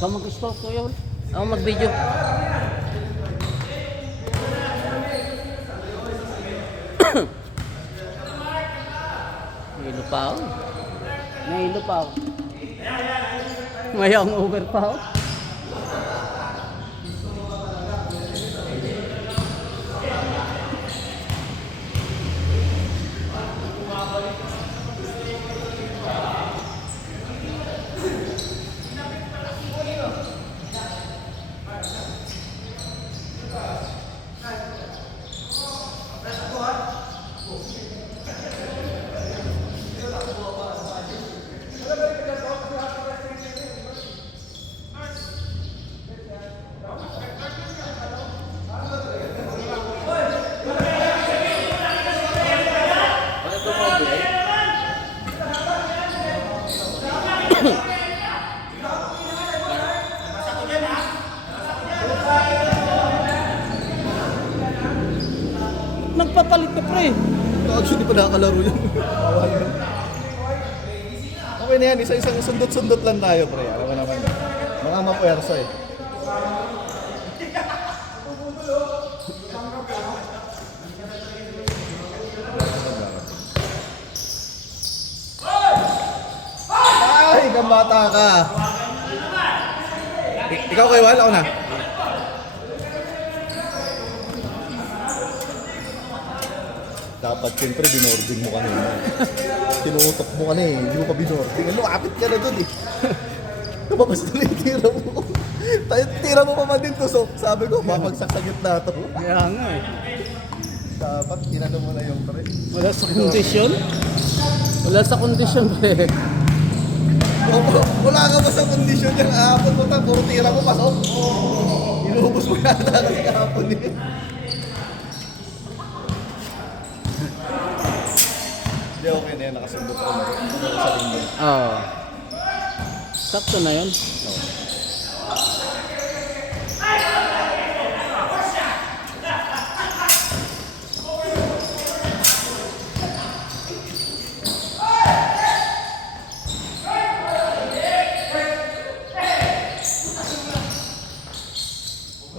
Ikaw mag-stop, kuya. Ako mag-video. May lupaw. May lupaw. May ang over pa. Nagpapalit ka, pre. Actually, pa nakakalaro yan. Okay na yan, isa-isang sundot-sundot lang tayo, pre. Alam mo naman. Mga mapuwersa eh. Ay, kambata ka. Ikaw kay Wal, ako na. Dapat siyempre binording mo kanina. Tinutok mo kanina eh, hindi mo pa binording. Ano, apit ka na dun eh. Lumabas na yung tira mo. Tira mo pa man din tusok. Sabi ko, mapagsak sa gitna to. Kaya nga eh. Dapat kinano mo na yung pre. Wala sa kondisyon? Wala sa kondisyon, pre. Wala ka ba sa kondisyon yung ahapon mo ta? Puro tira mo pasok. Inubos mo yata kasi kahapon eh. Hindi, okay na yan. Nakasundot ako na. Sa linggo. Oo. Sakto na yun.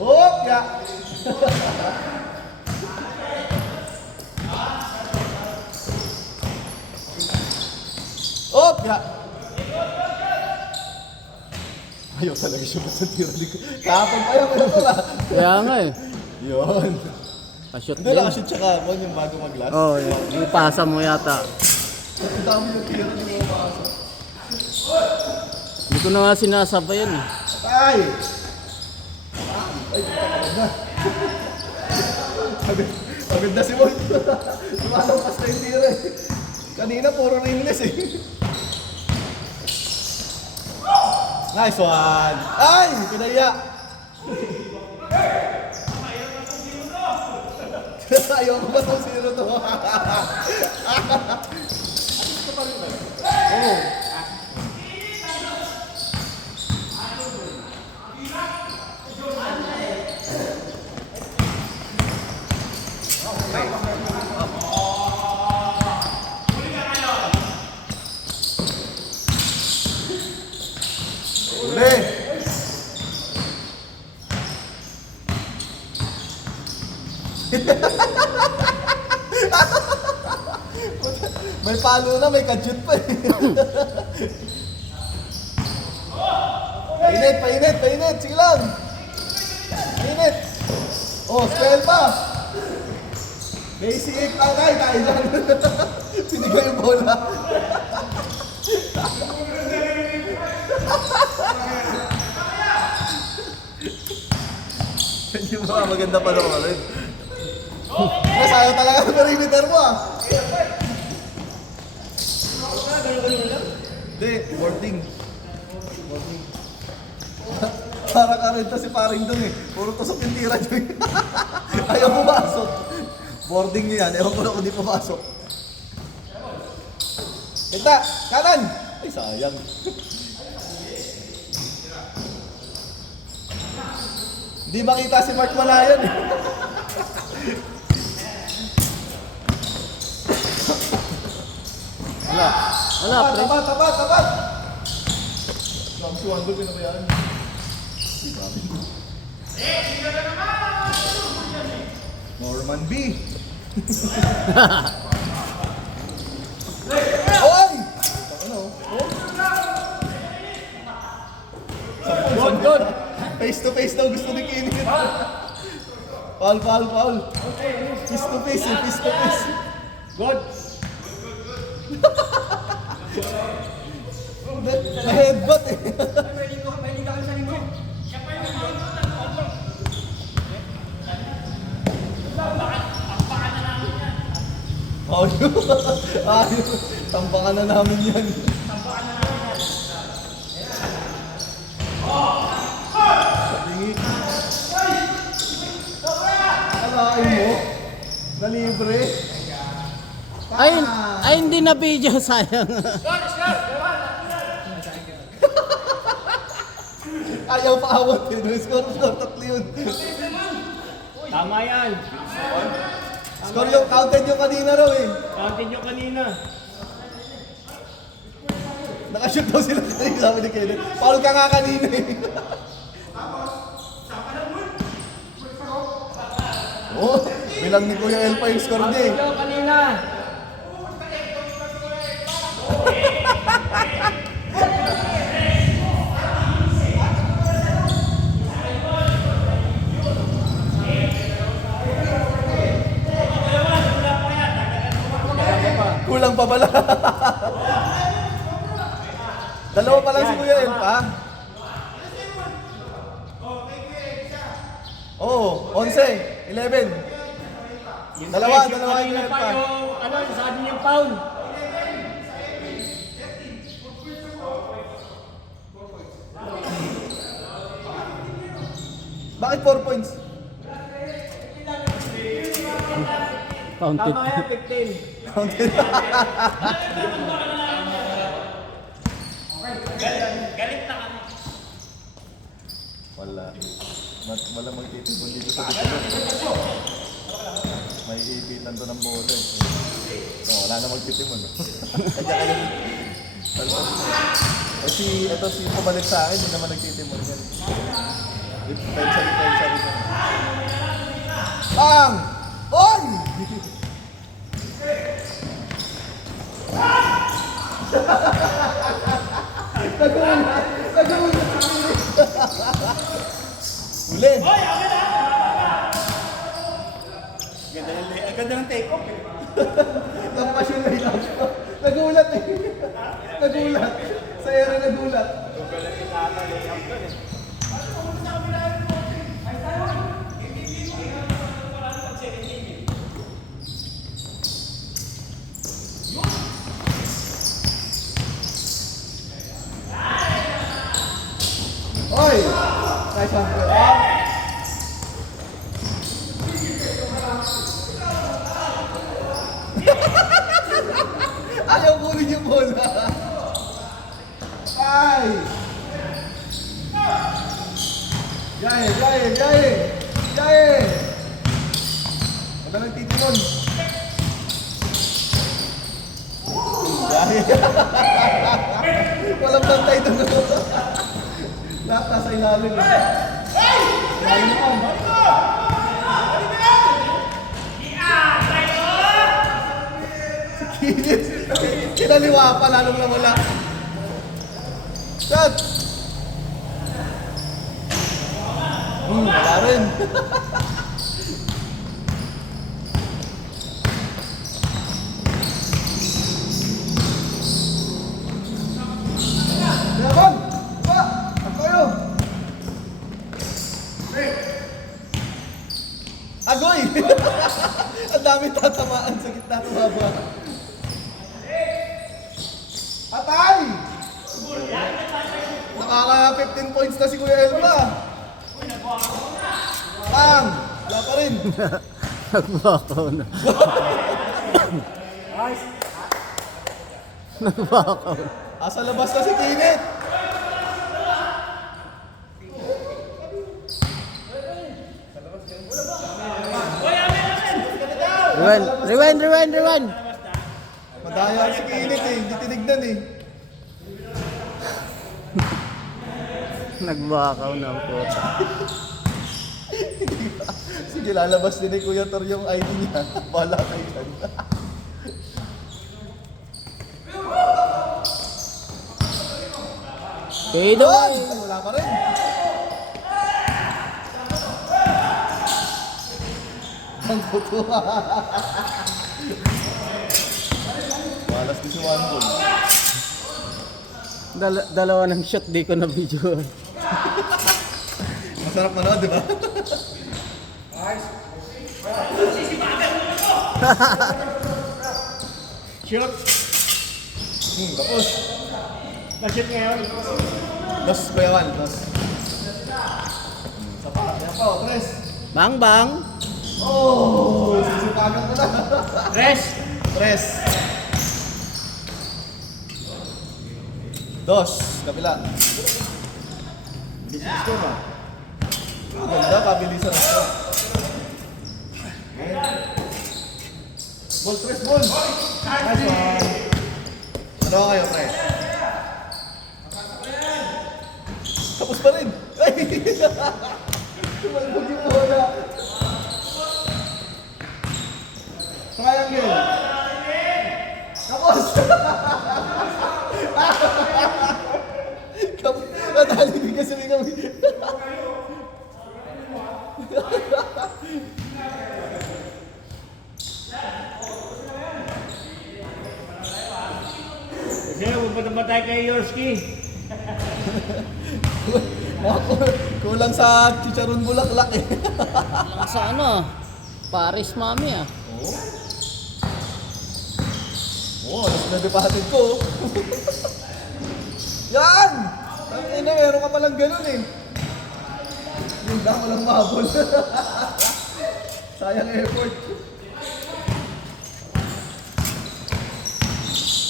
Oh, ya. Oh, ya. Ayaw talaga siya sa tira ni ko. Kahapon pa yan, wala pala. Kaya nga eh. Yun. Pa-shoot Hindi din. lang kasi tsaka ako yung bago mag-last. Oo, ipasa mo yata. Ang dami yung tira, hindi mo mapasa. Hindi ko na nga sinasabay yan eh. Ay! Ay, pagod na. Pagod na si Mon. Lumalampas na yung tira eh. Kanina puro ringless eh. Nice one! Ay! Pinaya! Ayaw ko ba itong zero to? Oo. Uli! May palo na, may kadyut pa eh. Painit, painit, painit. Sige lang. Painit. Oh, spell pa. Basic lang tayo, tayo dyan. Sinigay yung bola. Hindi mo ba maganda pa naman rin? Masaya talaga ang perimeter mo ah. Hindi, boarding. Boarding. Para ka rin si paring dun eh. Puro tusok yung tira nyo eh. Ayaw pumasok. Boarding nyo yan. Ewan ko na kung di pumasok. Kita! Kanan! Ay, sayang. Di makita si Mark Manayan eh. Wala, pre. Tapat, tapat, tapat! Lang si Wando, pinabayaan. Norman B. Oy! Ano? Good. Face to face daw gusto ni Kenny. Foul. Face to face. Good. Na-headbutt eh. Ayun. Tambakan na namin yan. Alain mo? Na libre? Ay, hindi na video, sayang. Ayaw pa awat yun. Score 3 yun. Tama yan. Score yung counted yung kanina raw eh. Counted nyo kanina. Nakashoot daw sila kanina, sabi ni Kenneth. Foul ka nga kanina eh. Oh, bilang ni Kuya El pa yung score niya eh. Ito kanina. Kulang pa pala. Dalawa pa lang si Kuya El pa. Oh, 11, 11. Dalawa yung El pa. Ano, sabi niyang foul. Bakit 4 points? Counted. Tama yan, 15. Counted. Wala magtitipon dito sa dito. May ibitan to ng bola eh. So, wala na magtitipon. Kaya. Ito si pabalik sa akin, hindi naman nagtitipon. Depensa. Bang! Oy! Nagulat. Uli! Ganda ng take-off eh. Napasyon na hilang ko. Nagulat eh. Nagulat. Sa ere nagulat. Nagulat yung ata, layup doon eh. Oy! Nice one. Ayaw kunin yung bola. Ay! Jaye! Wala nagtitimon. Jaye! Walang bantay doon. Lahat nasa ilalim. Ilalim mo. Kinis. Kinaliwa pa, lalong nawala. Shot! Wala rin. Laban! Pa! Ako kayo! Agoy! Ang dami tatamaan sa gitna ng baba. Atay! Nakaka 15 points na si Kuya Elba. Pang! Wala pa rin. Nagbakaw na. Nagbakaw. Asa labas na si Kenneth. Rewind. Madaya si Kenneth eh. Hindi tinignan eh. Nagbakaw na ang puta. Sige, lalabas din ni Kuya Tor yung ID niya. Bahala kayo dyan. Fade away. Ay, wala pa rin. Ang puto. Walas din si One Ball. Dalawa ng shot di ko na video. Masarap manood, di ba? Shoot. Tapos. Na-shoot ngayon. Dos, Kuya Juan, dos. Sa pa, yan pa, tres. Bang bang. Oh, sisipagan ko na. Tres. Tres. Dos, kapila. Bilis ko na. Ganda, kabilisan ako. Ball, tres, ball. Nice one. Ano kayo, pre? Tapos pa rin. Ay! Tumalbog yung bola. Sayang yun. Tapos! Natali din kasi may kami. Kasi pupunta ba tayo kay Yorski? Kulang sa chicharon bulaklak eh. Lang sa ano? Paris mami ah. Oo, alas na depatin ko. Yan! Ang ina, meron ka palang ganun eh. Yung damo lang mahabol. Sayang effort.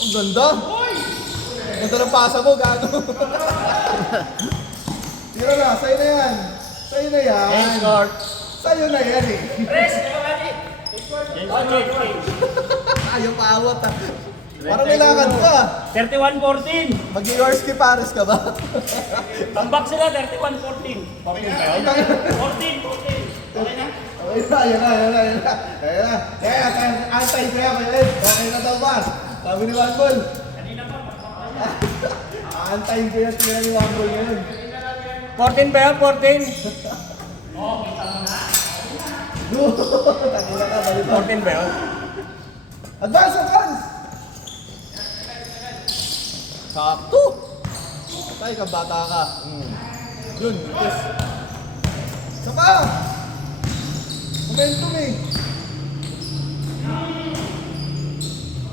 Ang ganda! Ang ganda ng pasa mo, gago. Tira na, sa'yo na yan. Sa'yo na yan. Sa'yo na yan eh. Ayaw paawat ah. Parang kailangan ka. 31-14. Mag-Yorski Paris ka ba? Tambak sila, 31-14. 14 ba yun? 14. Okay na? Ayun na. Kaya, antay ko yan, Kuya Ed. Okay na daw ba? Sabi ni One Ball. Kanina pa. Antayin ko yan sila ni One Ball ngayon. 14 ba yan? 14? Tangina ka, balik pa. 14 ba yun? Advance, advance! Sakto! Patay ka, bata ka. Yun, yes. Saka! Momentum eh.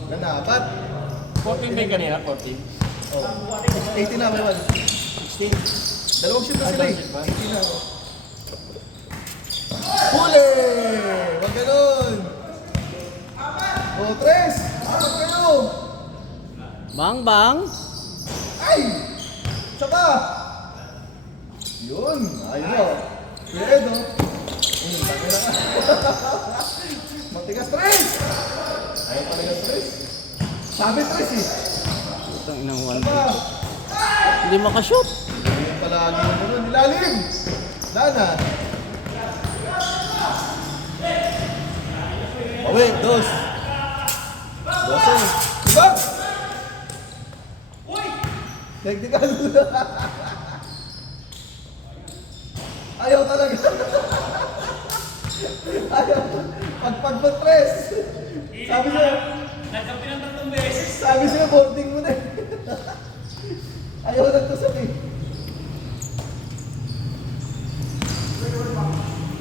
Ganda, apat. 14 ba yung kanina? 14? Oh. 18 na, may one. 16. Dalawang shoot na sila eh. 18 na. Huli! Huwag ganun! O, tres! Ano kayo? Bang bang. Ay! Saka! Yun! Ayun o. Kuya Ed o. Sabi na ka. Matigas tres! Ayaw talaga tres. Sabi tres eh. Itong inang one. Saka! Hindi makashoot. Ayun palagi yung ano, nilalim! Dana! Bawi, dos! Doso! Diba? Technical! Ayaw talaga! Ayaw! Pagpag-tres! Sabi niya, Nagkampi ng 3 beses. sabi siya, boarding mo na eh. Ayaw nagtusok eh.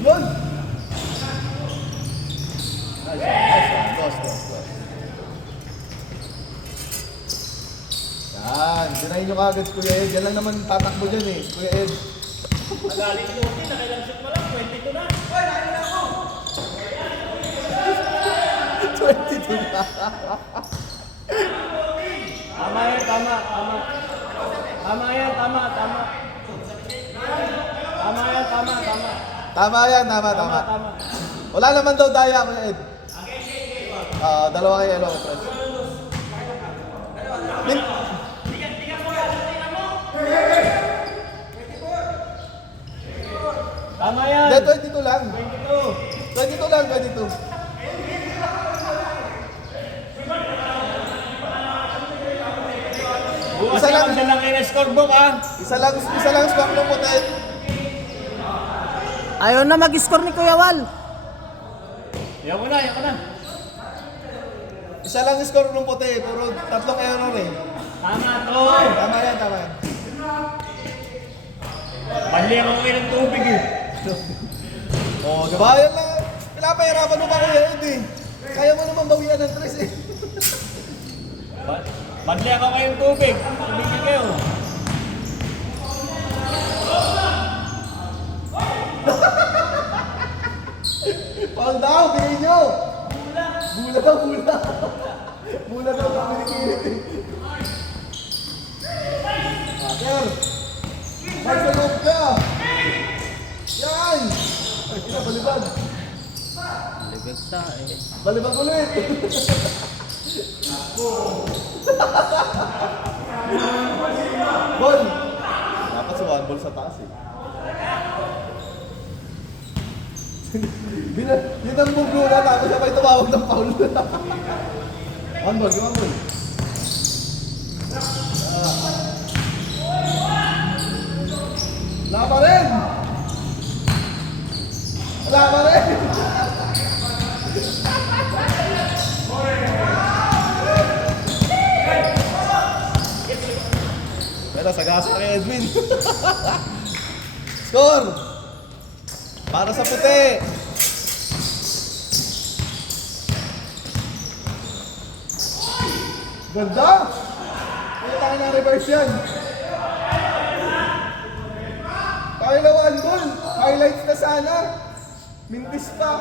Yun! Nice one. Dos. Yan, dinayin nyo kagad Kuya Ed. Yan lang naman tatakbo dyan eh, Kuya Ed. Nagaling mo din, nakailang shoot mo lang. 22 na. 22 na. Tama yan, tama. Tama yan, tama. Tama yan, tama. Tama. Wala naman daw daya, Kuya Ed. Dalawa kayo, ano, tres. Tama yan. Yan, 22 lang. 22. 22 lang, 22. Bukas Isa ka lang. magdala kayo ng scorebook ha. Isa lang score ng puti. Ayaw na mag-score ni Kuya Wal. Yan mo na, yan mo na. Isa lang score ng puti. Puro tatlong error eh. Tama to. Tama yan, tama yan. Bali ako kayo ng tubig eh. Oh, diba? Yan lang. Pinapahirapan mo pa Kuya Ed eh. Kaya mo naman bawian ng 3 eh. Bali ako kayo ng tubig. Tumigil kayo. Paul daw, bigay nyo! Bula daw, bula. Bula daw, pinikilit eh. Sir! Mark sa loob ka! Yan! Ay, balibag. Libig ta eh. Balibag ulit! Ball! Dapat si one ball sa taas eh. Yun ang move na tapos sabay tumawag ng foul. One ball, one ball. Wala pa rin! Wala pa rin! Pero sagasa kay Edwin. Score! Para sa puti! Ganda! Kaya tayo ng reverse yan. Tayo na one goal. Highlights na sana. Mintis pa.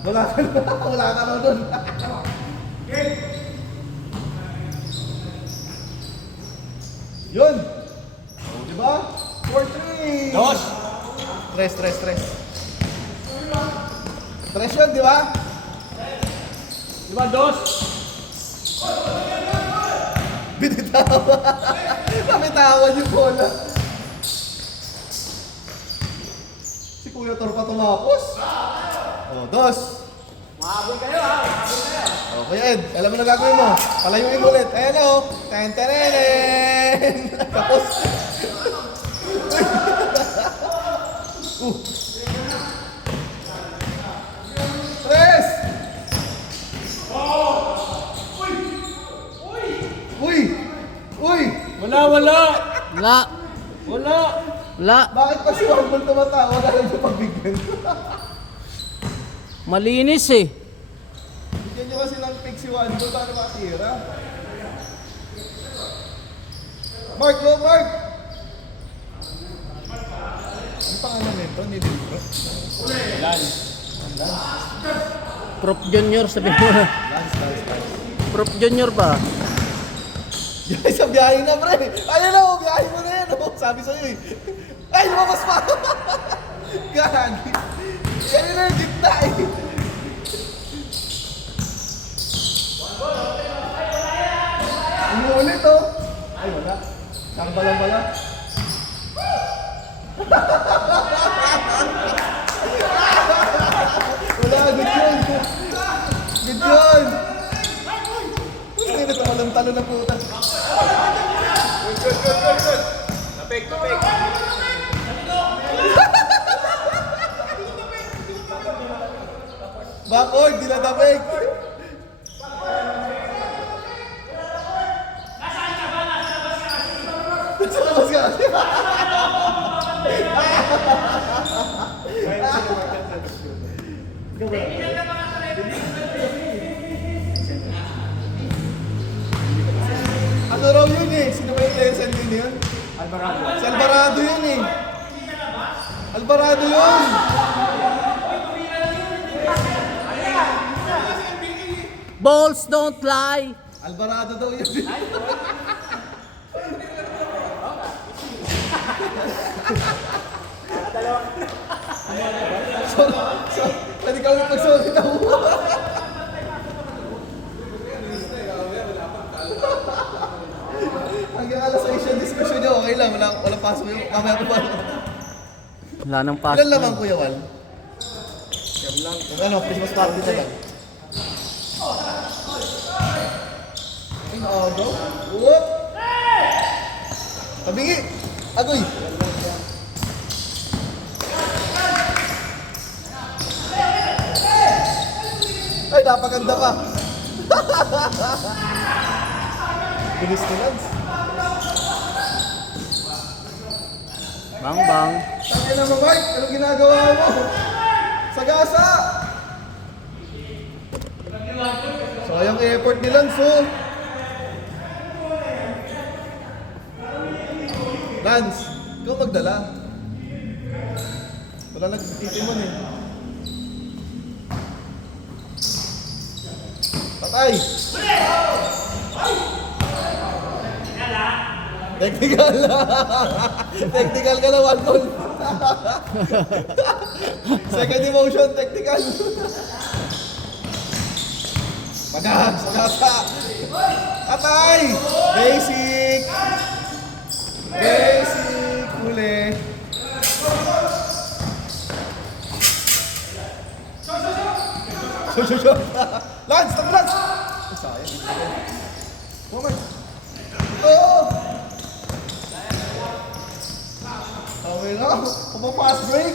Wala ka na. Wala ka na doon. Yun. O, diba? 4-3. Dos. Tres. Tres yun, di ba? Diba, dos? Binitawan. Nabitawan yung bola. Si Kuya Tor pa tumapos. O, dos. Mahabol kayo ha. O, Kuya Ed, alam mo na gagawin mo. Palayuin ulit. Ayan o. Ten-ten-ten-ten. Tapos. Tres. Uy! Wala. Wala. Wala. Bakit pa si Wambol tumatawa? Dahil niyo pagbigyan. Malinis eh. Bigyan niyo kasi ng pick si Wambol para matira. Mark, go Mark! Ano pangalan nito? Nilibro? Lance. Prof Junior sabi mo. Lance. Prof Junior ba? Biyahe sa biyahe na pre! Ayun na, biyahe mo na yan! Oh, sabi sa'yo eh. Ay, lumabas pa! Gagi! Yan na yung gitna eh! Umuulit oh! Ay, wala. Kamba lang pala. Wala, good yun! Good yun! Hindi na tumalong-talo na puta. Good. Tapik. Backward, di na tapik. Nasa labas ka. Ano raw yun eh? Sino ba yung lesson din yun? Alvarado. Si Alvarado yun eh. Alvarado yun! Balls don't lie. Alvarado daw yun. so, pwede ka ulit magsorry na Hanggang alas 6 yung diskusyon nyo, okay lang. Walang pasok yung mamaya pa ba? Wala nang pass. Ilan naman Kuya Wal? Yan lang. Kung ano, Christmas party na lang. Ay, nakagaw. Whoop! Tabingi! Agoy! Ay, napaganda ka! Bilis ni Lance. Bang bang. Sabi na mo, Mike, anong ginagawa mo? Sagasa! Sayang effort ni Lance, oh. Lance, ikaw magdala. Wala nagtitimon eh. Patay! Technical! Technical ka na, 1 goal. Second emotion, technical. Pagas, sagasa. Patay! Basic! Basic! Huli. Shoot! Lance! Stop, Lance! Ay, sayang. Moment. Oh! Okay lang. Pumapast break.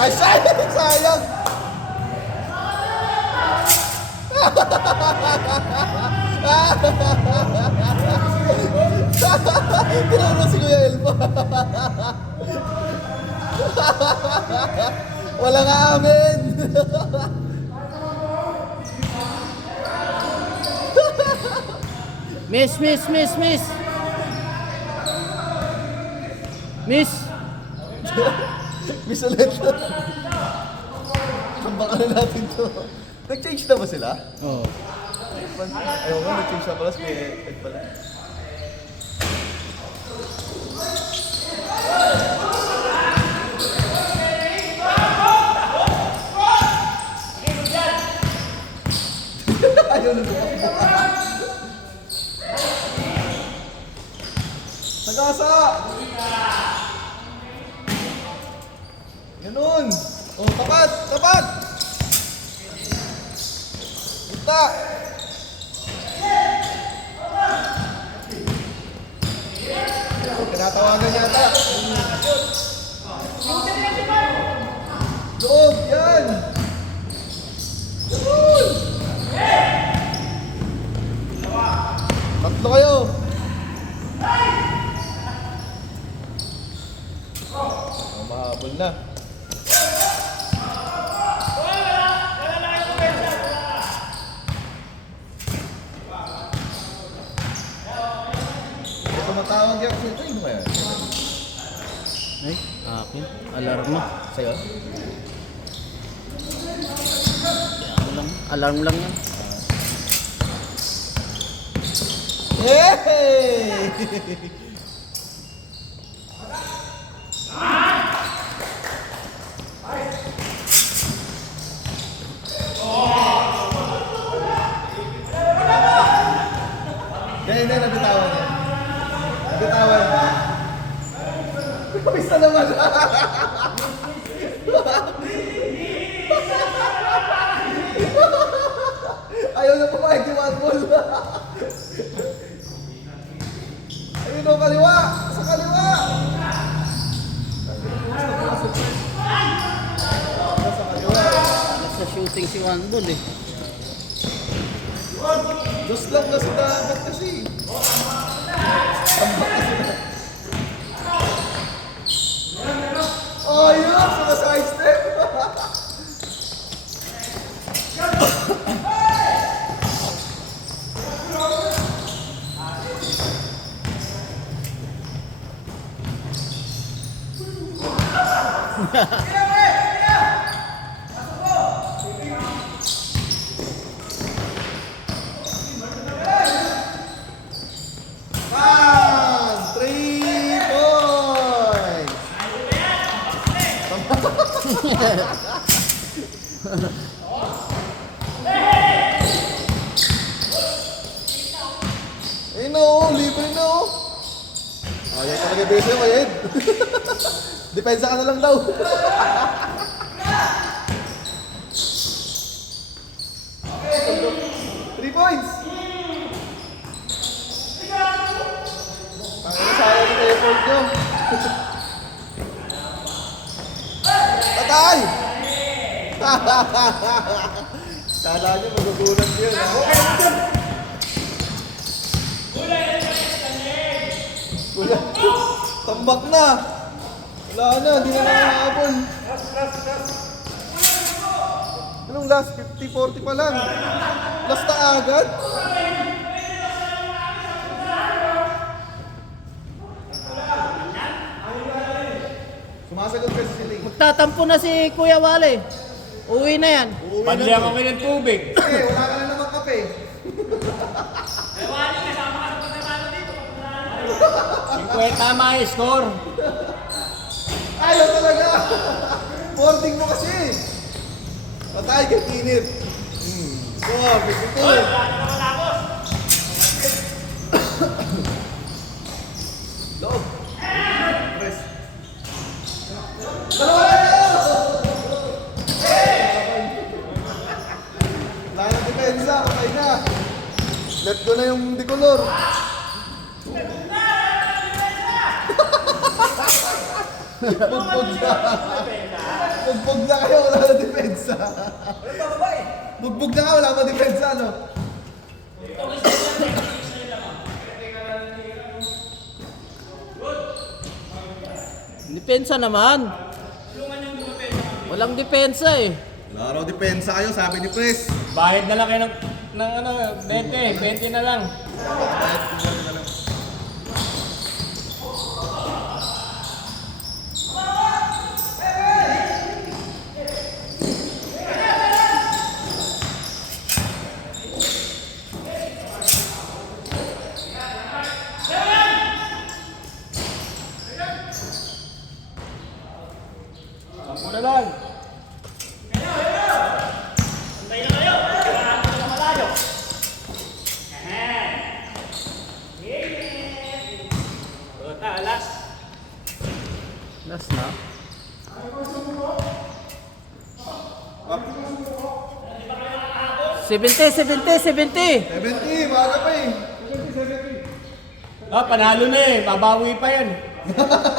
Ay, sayang! Tinuro si Kuya Elba. Walang amin. Miss. Miss. Miss ulit. Tambakan na natin to. Nag-change na ba sila? Oh. Ayaw nga, nag-change na pala. May Ed pala. Ayaw na tumakbo. Sagasa! Ganun! Oh, tapat! Tapat! Punta! Tinatawagan yata. Loob! Yan! Ganun! Tatlo kayo! Oh, mahabol na. Tumatawag yan kasi ito, ano kaya? Ay, akin. Alarma. Sa'yo? Ano lang. Alarm lang yan. Yay! Hindi, nabitawan niya. Nabitawan. Kapis na naman. Ayaw na pumayag si Matbol. Ayun o, kaliwa! Sa kaliwa! Sa kaliwa. Nasa shooting si Wandol eh. Diyos lang na si dagat kasi. Tambak kasi na. Ayun! Sa side step! Man! 3 points! Eh no, libre no. Ayaw talaga beso yung Ed. Depensa ka na lang daw. 3 points! Ang sayang yung effort nyo. Patay! Kala nyo magugulat yun. Kuya, tambak na! Wala na, hindi na nakakapon. Anong last? 50-40 pa lang. Last na agad? Sumasagot kasi sila. Magtatampo na si Kuya Wale. Uwi na yan. Uuwi na Padlihan to. ko kayo ng tubig. Eh, wala ka na naman kape. Kwenta mga score. Ayaw talaga! Boarding mo kasi! Patay ka, kinit. So, bigito. Loob. Press. Dalawa na yun! Wala na depensa, patay na. Let go na yung decolor. Bugbog na. Bugbog na kayo, wala na depensa. Bugbog na ka, wala pa depensa, no? Depensa naman. Walang depensa eh. Wala raw depensa kayo, sabi ni Pres. Bayad na lang kayo ng ano, 20. 20 na lang. Ako na lang. Last na. Seventy, 70, baga pa eh. Ah, panalo na eh. Babawi pa yan.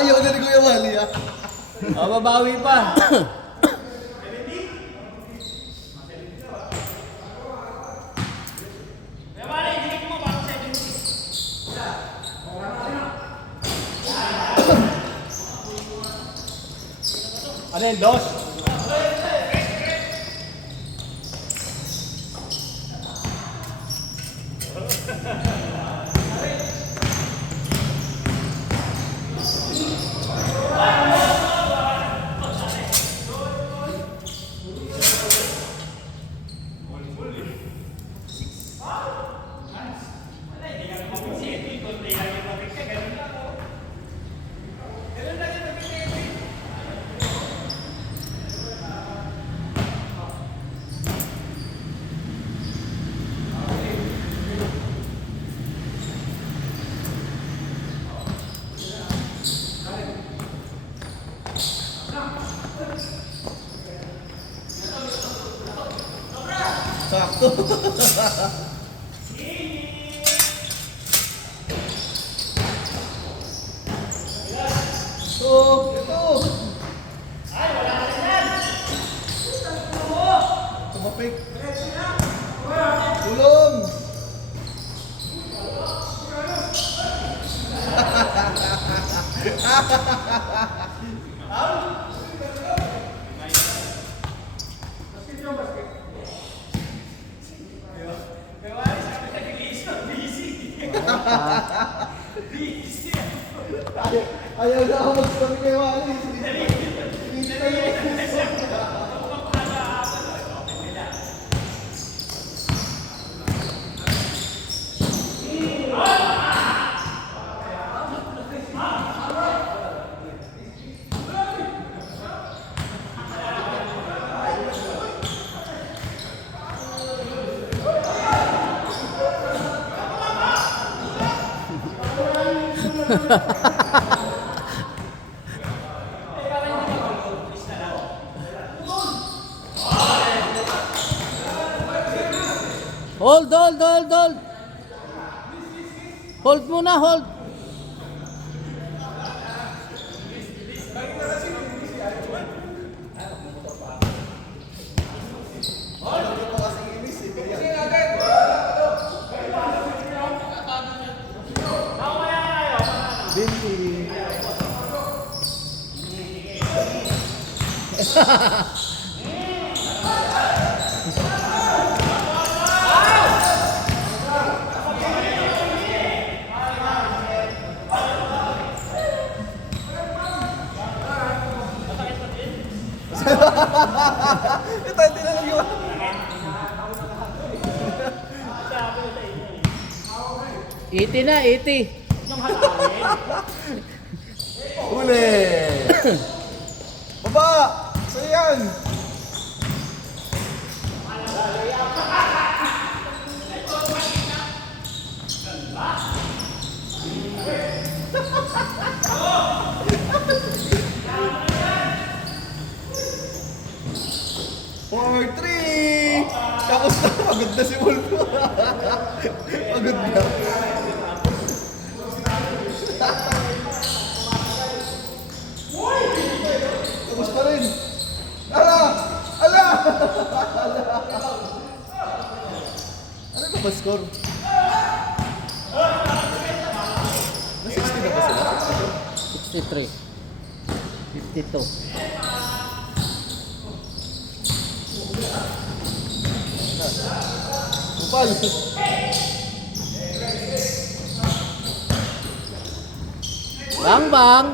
Ayaw na ni Kuya Wally, ah. Ah, babawi pa. Ano yun, dos? Sakto. So, ito. Ay, wala ka yan. Tumapik. Tulong. Ayaw na ako mag-story kay Wally. Hold, hold, hold, hold. Hold muna, hold. Binti. Ito, hindi na lang yun. Iti na, iti. Uli! Baba! Sa'yo yan! Four, three! Kamusta? Pagod na si Wolf. Pagod na. Tapos pa rin. Ala! Ala! Ano ba ba score? Na 60 na ba sila? 63. 52. Upal! Bang, bang.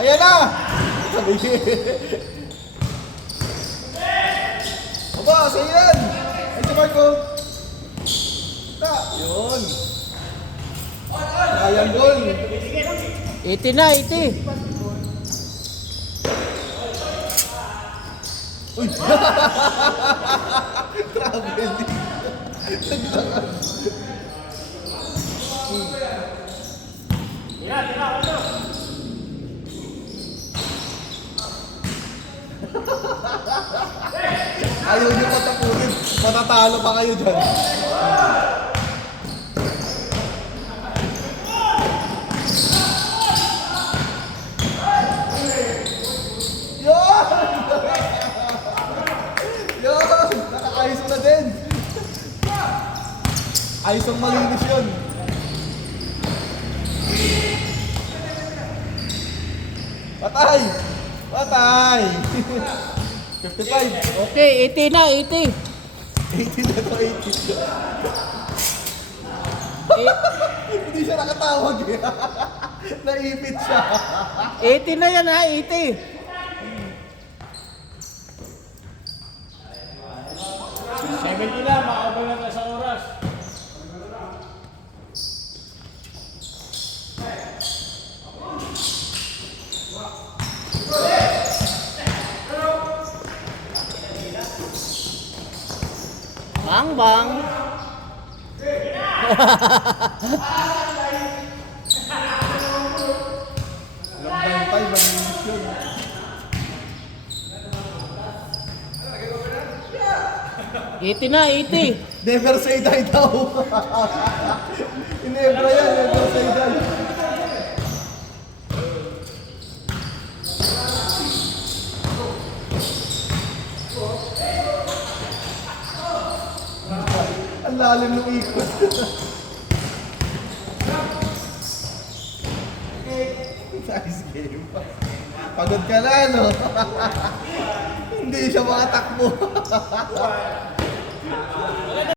Ayan na! Sabi niya. Aba, sa'yo yan! Ay, si Marco! Na, yun! Ayan, goal! Iti na, iti. Uy! Traveling! Ayaw niyo patapunin. Matatalo pa kayo dyan. Yun! Yun! Naka-ayos mo na din. Ayos ang malinis yun. Patay! Patay! 55. Okay, iti na, iti. 80 na to, 80. Hindi siya nakatawag eh. Naipit siya. Iti na yan ha, iti. Seventy na, makakabal lang sa oras. Bang, bang. Walang bantay, malinis yun. Iti na, iti. Never say die daw. Inebra yan, never say die. Ang lalim ng ikot. Nice game. Pagod ka na, no? Hindi siya makatakbo.